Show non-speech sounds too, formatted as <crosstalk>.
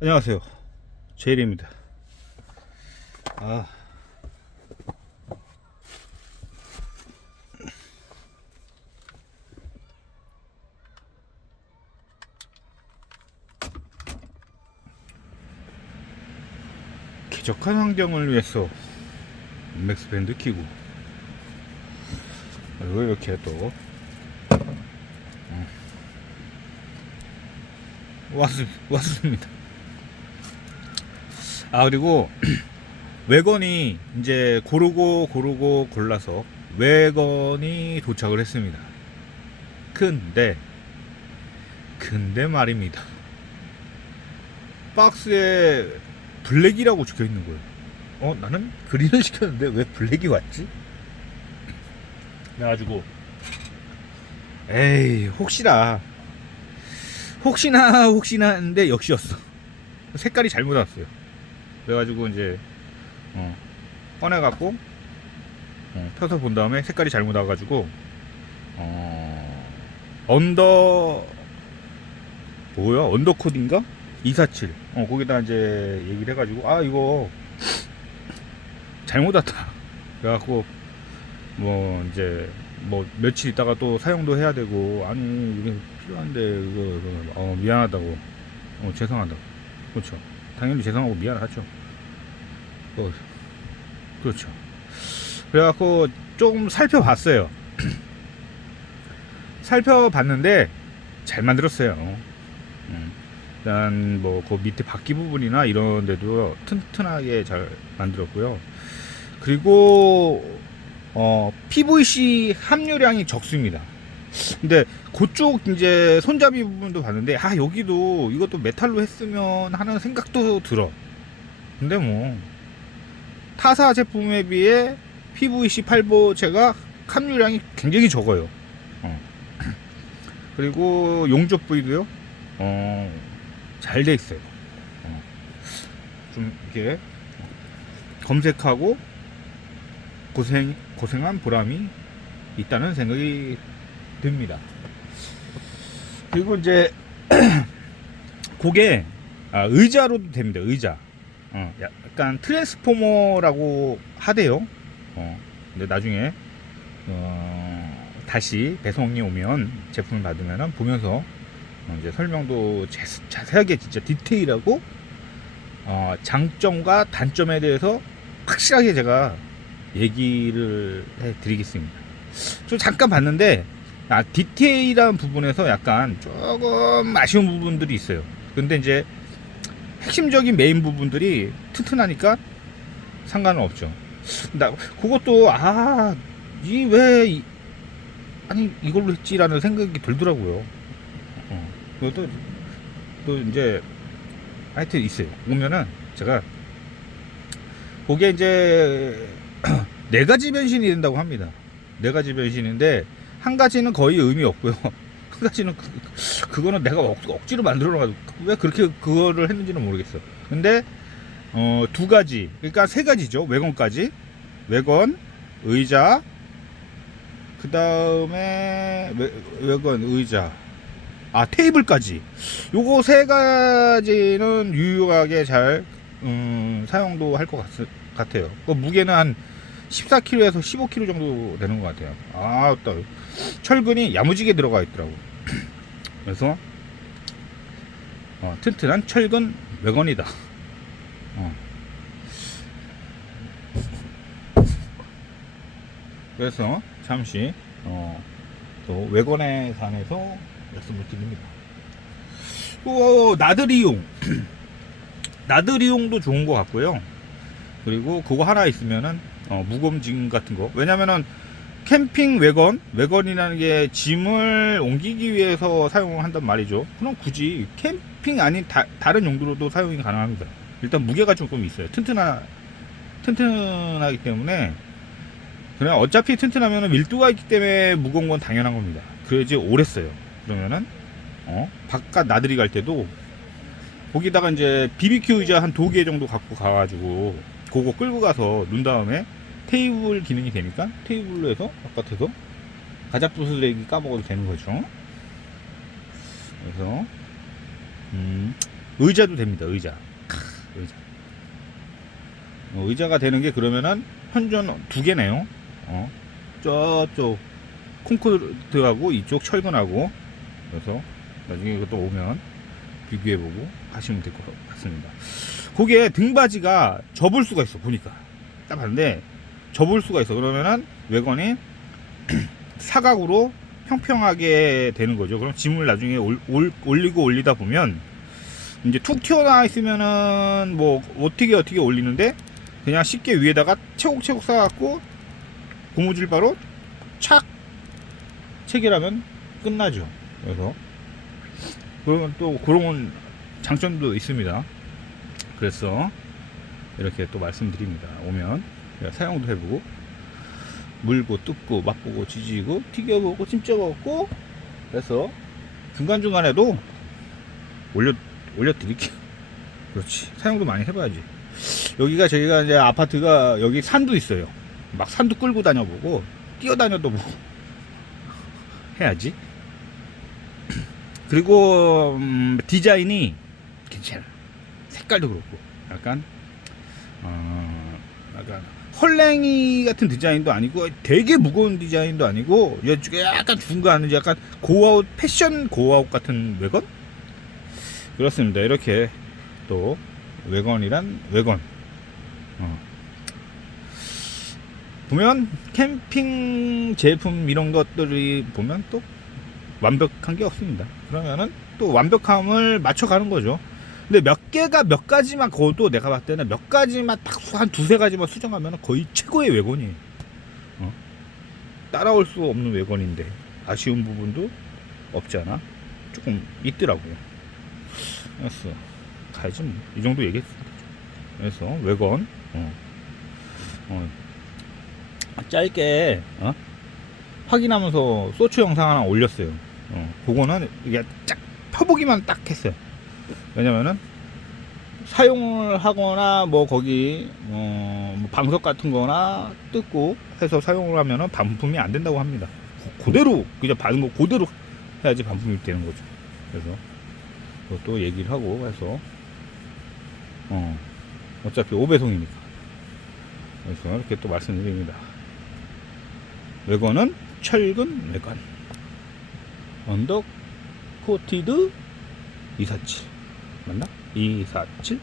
안녕하세요. 제일입니다. 아. 쾌적한 환경을 위해서 맥스 밴드 키고 그리고 이렇게 또 음. 왔, 왔습니다. 아 그리고 <clears throat> 외건이 이제 고르고 고르고 골라서 외건이 도착을 했습니다. 근데 근데 말입니다. 박스에 블랙이라고 적혀 있는 거예요. 어 나는 그린을 <laughs> 시켰는데 왜 블랙이 왔지? 그래가지고 에이 혹시나 혹시나 혹시나 했는데 역시였어. 색깔이 잘못 왔어요. 그래가지고 이제 어, 꺼내갖고 어, 펴서 본 다음에 색깔이 잘못 와가지고 어, 언더 뭐야? 언더코드인가? 247 어, 거기다 이제 얘기를 해가지고 아 이거 잘못 왔다. 그래갖고 뭐 이제 뭐 며칠 있다가 또 사용도 해야 되고 아니 이게 필요한데 이거, 이거 어, 미안하다고. 어, 죄송하다고. 그렇죠 당연히 죄송하고 미안하죠 어, 그렇죠. 그래갖고 조금 살펴봤어요. <clears throat> 살펴봤는데 잘 만들었어요. 음, 일단 뭐 그 밑에 바퀴 부분이나 이런 데도 튼튼하게 잘 만들었고요. 그리고 어, PVC 함유량이 적습니다. 근데 그쪽 이제 손잡이 부분도 봤는데 아 여기도 이것도 메탈로 했으면 하는 생각도 들어. 근데 뭐 타사 제품에 비해 PVC 8보체가 함유량이 굉장히 적어요. 어. <clears throat> 그리고 용접 부위도요. 어, 잘 돼 있어요. 어. 좀 이렇게 검색하고 고생 고생한 보람이 있다는 생각이 듭니다. 그리고 이제 <clears throat> 그게 아, 의자로도 됩니다. 의자. 어, 약간 트랜스포머라고 하대요. 어, 근데 나중에 어, 다시 배송이 오면 제품을 받으면 보면서 어, 이제 설명도 자, 자세하게 진짜 디테일하고 어, 장점과 단점에 대해서 확실하게 제가 얘기를 해드리겠습니다. 좀 잠깐 봤는데 아, 디테일한 부분에서 약간 조금 아쉬운 부분들이 있어요. 근데 이제 핵심적인 메인 부분들이 튼튼하니까 상관은 없죠. 나 그것도 아 이 왜 아니 이걸로 했지라는 생각이 들더라고요. 어. 그것도 또 이제 하여튼 있어요. 오면은 제가 그게 이제 <clears throat> 네 가지 변신이 된다고 합니다. 네 가지 변신인데 한 가지는 거의 의미 없고요. <laughs> 한 가지는 그, 그거는 내가 억, 억지로 만들어 놔가지고 왜 그렇게 그거를 했는지는 모르겠어. 근데 어, 두 가지, 그러니까 세 가지죠. 외건까지 외건, 의자, 그 다음에 외건, 의자, 아 테이블까지. 요거 세 가지는 유효하게 잘 음, 사용도 할 것 같아요. 그 무게는 한 14kg에서 15kg 정도 되는 것 같아요. 아, 또 철근이 야무지게 들어가 있더라고. <clears throat> 그래서 어, 튼튼한 철근 외건이다. 어. 그래서 잠시 어, 또 외건에 관해서 말씀을 드립니다. 또 나들이용 <clears throat> 나들이용도 좋은 것 같고요. 그리고 그거 하나 있으면은 어, 무검짐 같은 거. 왜냐면은 캠핑 외건 외건이라는 게 짐을 옮기기 위해서 사용을 한단 말이죠. 그럼 굳이 캠핑 아닌 다, 른 용도로도 사용이 가능합니다. 일단 무게가 조금 있어요. 튼튼하 튼튼하기 때문에. 그냥 어차피 튼튼하면 밀도가 있기 때문에 무거운 건 당연한 겁니다. 그래야지 오래 써요. 그러면은 어 바깥 나들이 갈 때도 거기다가 이제 BBQ 의자 한 두 개 정도 갖고 가가지고 그거 끌고 가서 눈 다음에 테이블 기능이 되니까 테이블로 해서 바깥에서 가작 부스레기 까먹어도 되는 거죠. 그래서 음, 의자도 됩니다. 의자. 크, 의자. 어, 의자가 되는 게 그러면은 현존 두 개네요. 어. 저쪽 콘크리트하고 이쪽 철근하고 그래서 나중에 이것도 오면 비교해보고 하시면 될 것 같습니다. 거기에 등받이가 접을 수가 있어 보니까 딱 봤는데 접을 수가 있어 그러면은 외관이 <clears throat> 사각으로 평평하게 되는 거죠. 그럼 짐을 나중에 올, 올, 올리고 올리다 보면 이제 툭 튀어나와 있으면은 뭐 어떻게 어떻게 올리는데 그냥 쉽게 위에다가 채곡채곡 쌓아갖고 고무줄 바로 착 체결하면 끝나죠. 그래서 그러면 또 그런 장점도 있습니다. 그래서 이렇게 또 말씀드립니다. 오면 사용도 해보고 물고 뜯고 맛보고 지지고 튀겨보고 찜쪄먹고 그래서 중간중간에도 올려 올려드릴게요. <laughs> 그렇지. 사용도 많이 해봐야지. 여기가 저희가 이제 아파트가 여기 산도 있어요. 막 산도 끌고 다녀보고 뛰어다녀도 보고 <laughs> 해야지. <clears throat> 그리고 음, 디자인이 괜찮아. 색깔도 그렇고 약간 어, 약간 헐랭이 같은 디자인도 아니고 되게 무거운 디자인도 아니고 이쪽에 약간 중간 약간 고아웃 패션 고아웃 같은 외건 그렇습니다. 이렇게 또 외건이란 외건 어. 보면 캠핑 제품 이런 것들이 보면 또 완벽한 게 없습니다. 그러면은 또 완벽함을 맞춰가는 거죠. 근데 몇 개가 몇 가지만 거도 내가 봤을 때는 몇 가지만 딱 한 두세 가지만 수정하면 거의 최고의 외건이에요. 어? 따라올 수 없는 외건인데 아쉬운 부분도 없지 않아? 조금 있더라고요. 그래서 가야지 뭐. 이 정도 얘기했습니다. 그래서 외건 어. 어. 짧게 어? 확인하면서 소추 영상 하나 올렸어요. 어, 그거는 이게 쫙 펴보기만 딱 했어요. 왜냐면은 사용을 하거나 뭐 거기 어, 뭐 방석 같은 거나 뜯고 해서 사용을 하면은 반품이 안 된다고 합니다. 그- 그대로 그냥 받은 거 그대로 해야지 반품이 되는 거죠. 그래서 그것도 얘기를 하고 해서 어, 어차피 5배송이니까 그래서 이렇게 또 말씀드립니다. 외관은 철근 외관 언덕 코티드 247 맞나? 247